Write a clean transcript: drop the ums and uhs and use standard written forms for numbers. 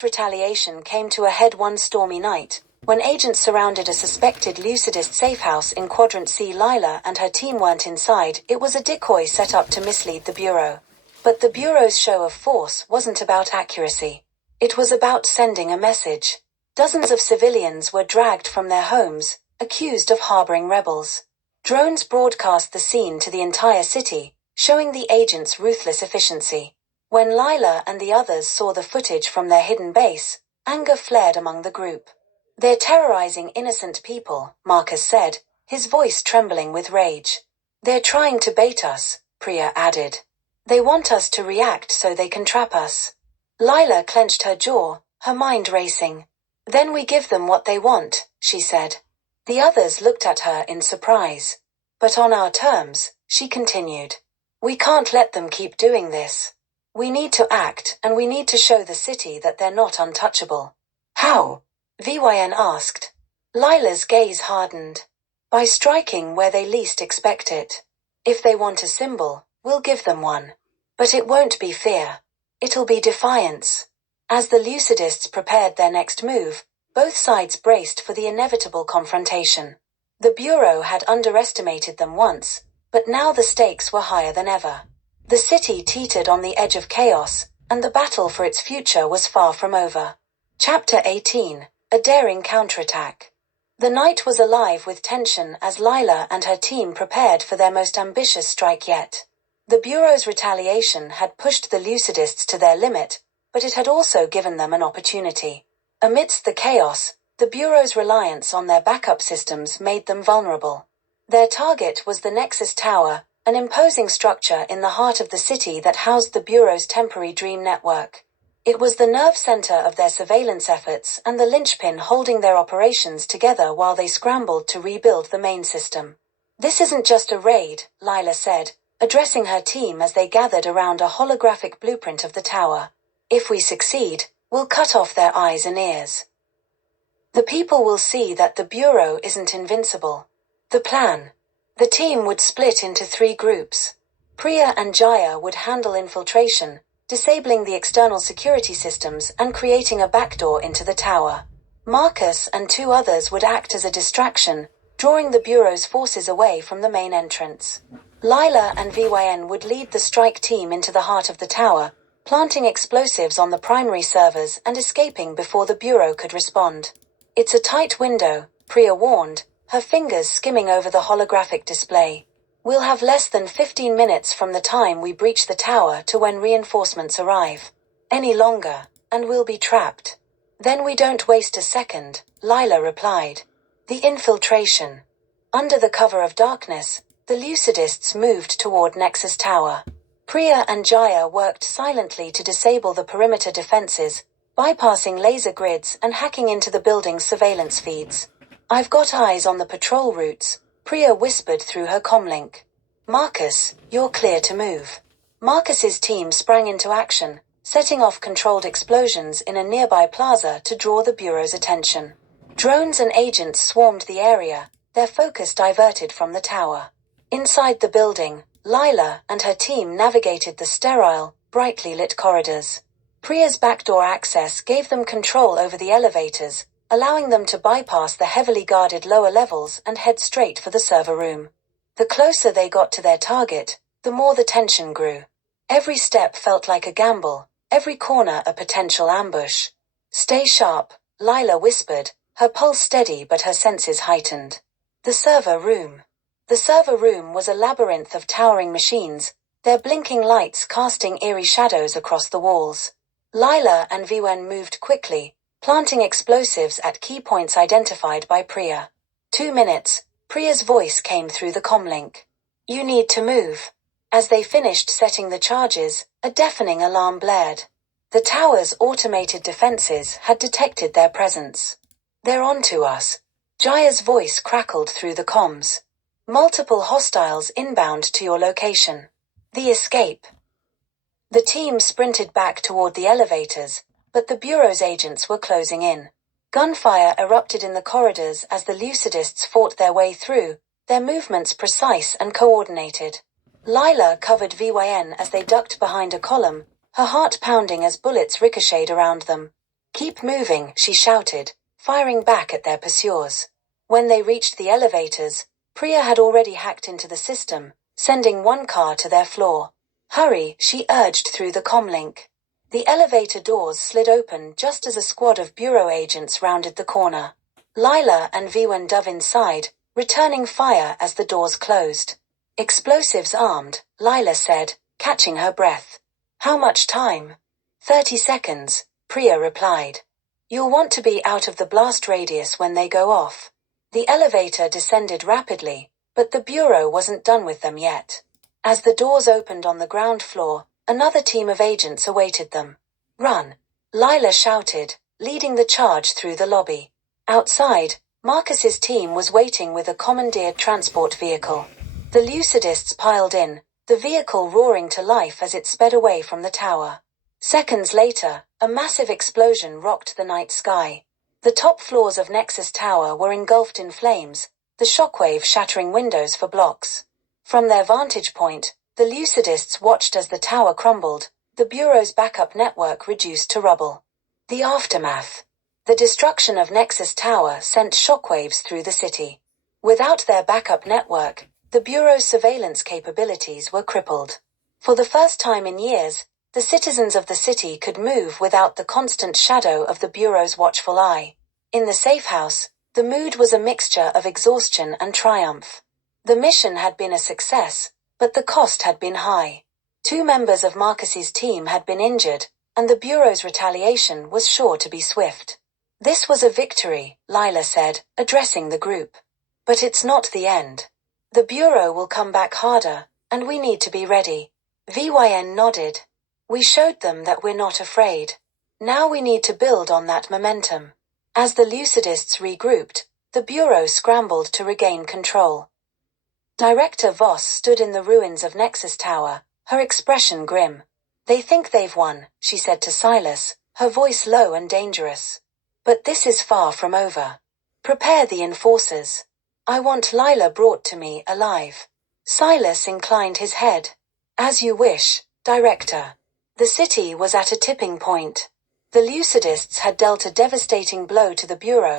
Retaliation came to a head one stormy night, when agents surrounded a suspected Lucidist safehouse in Quadrant C. Lila and her team weren't inside. It was a decoy set up to mislead the Bureau. But the Bureau's show of force wasn't about accuracy. It was about sending a message. Dozens of civilians were dragged from their homes, accused of harboring rebels. Drones broadcast the scene to the entire city, showing the agents' ruthless efficiency. When Lila and the others saw the footage from their hidden base, anger flared among the group. "They're terrorizing innocent people," Marcus said, his voice trembling with rage. "They're trying to bait us," Priya added. "They want us to react so they can trap us." Lila clenched her jaw, her mind racing. "Then we give them what they want," she said. The others looked at her in surprise. "But on our terms," she continued. "We can't let them keep doing this. We need to act, and we need to show the city that they're not untouchable." "How?" Vyn asked. Lila's gaze hardened. "By striking where they least expect it. If they want a symbol, we'll give them one. But it won't be fear. It'll be defiance." As the Lucidists prepared their next move, both sides braced for the inevitable confrontation. The Bureau had underestimated them once, but now the stakes were higher than ever. The city teetered on the edge of chaos, and the battle for its future was far from over. Chapter 18: A Daring Counterattack. The night was alive with tension as Lila and her team prepared for their most ambitious strike yet. The Bureau's retaliation had pushed the Lucidists to their limit, but it had also given them an opportunity. Amidst the chaos, the Bureau's reliance on their backup systems made them vulnerable. Their target was the Nexus Tower, an imposing structure in the heart of the city that housed the Bureau's temporary dream network. It was the nerve center of their surveillance efforts and the linchpin holding their operations together while they scrambled to rebuild the main system. "This isn't just a raid," Lila said, addressing her team as they gathered around a holographic blueprint of the tower. "If we succeed, we'll cut off their eyes and ears. The people will see that the Bureau isn't invincible." The plan. The team would split into 3 groups. Priya and Jaya would handle infiltration, disabling the external security systems and creating a backdoor into the tower. Marcus and 2 others would act as a distraction, drawing the Bureau's forces away from the main entrance. Lila and Vyn would lead the strike team into the heart of the tower, planting explosives on the primary servers and escaping before the Bureau could respond. "It's a tight window," Priya warned, her fingers skimming over the holographic display. "We'll have less than 15 minutes from the time we breach the tower to when reinforcements arrive. Any longer, and we'll be trapped." "Then we don't waste a second," Lila replied. The infiltration. Under the cover of darkness, the Lucidists moved toward Nexus Tower. Priya and Jaya worked silently to disable the perimeter defenses, bypassing laser grids and hacking into the building's surveillance feeds. "I've got eyes on the patrol routes," Priya whispered through her comlink. "Marcus, you're clear to move." Marcus's team sprang into action, setting off controlled explosions in a nearby plaza to draw the Bureau's attention. Drones and agents swarmed the area, their focus diverted from the tower. Inside the building, Lila and her team navigated the sterile, brightly lit corridors. Priya's backdoor access gave them control over the elevators, allowing them to bypass the heavily guarded lower levels and head straight for the server room. The closer they got to their target, the more the tension grew. Every step felt like a gamble, every corner a potential ambush. "Stay sharp," Lila whispered, her pulse steady but her senses heightened. The server room. The server room was a labyrinth of towering machines, their blinking lights casting eerie shadows across the walls. Lila and Vyn moved quickly, planting explosives at key points identified by Priya. 2 minutes, Priya's voice came through the comlink. "You need to move." As they finished setting the charges, a deafening alarm blared. The tower's automated defenses had detected their presence. "They're onto us." Jaya's voice crackled through the comms. "Multiple hostiles inbound to your location." The escape. The team sprinted back toward the elevators, but the Bureau's agents were closing in. Gunfire erupted in the corridors as the Lucidists fought their way through, their movements precise and coordinated. Lila covered Vyn as they ducked behind a column, her heart pounding as bullets ricocheted around them. Keep moving, she shouted, firing back at their pursuers. When they reached the elevators, Priya had already hacked into the system, sending one car to their floor. Hurry, she urged through the comlink. The elevator doors slid open just as a squad of bureau agents rounded the corner. Lila and Viwen dove inside, returning fire as the doors closed. Explosives armed, Lila said, catching her breath. How much time? 30 seconds, Priya replied. You'll want to be out of the blast radius when they go off. The elevator descended rapidly, but the bureau wasn't done with them yet. As the doors opened on the ground floor, another team of agents awaited them. Run! Lila shouted, leading the charge through the lobby. Outside, Marcus's team was waiting with a commandeered transport vehicle. The Lucidists piled in, the vehicle roaring to life as it sped away from the tower. Seconds later, a massive explosion rocked the night sky. The top floors of Nexus Tower were engulfed in flames, the shockwave shattering windows for blocks. From their vantage point, the Lucidists watched as the tower crumbled, the Bureau's backup network reduced to rubble. The aftermath. The destruction of Nexus Tower sent shockwaves through the city. Without their backup network, the Bureau's surveillance capabilities were crippled. For the first time in years, the citizens of the city could move without the constant shadow of the Bureau's watchful eye. In the safe house, the mood was a mixture of exhaustion and triumph. The mission had been a success, but the cost had been high. 2 members of Marcus's team had been injured, and the Bureau's retaliation was sure to be swift. This was a victory, Lila said, addressing the group. But it's not the end. The Bureau will come back harder, and we need to be ready. Vyn nodded. We showed them that we're not afraid. Now we need to build on that momentum. As the Lucidists regrouped, the Bureau scrambled to regain control. Director Voss stood in the ruins of Nexus Tower, her expression grim. They think they've won, she said to Silas, her voice low and dangerous. But this is far from over. Prepare the enforcers. I want Lila brought to me alive. Silas inclined his head. As you wish, Director. The city was at a tipping point. The Lucidists had dealt a devastating blow to the Bureau.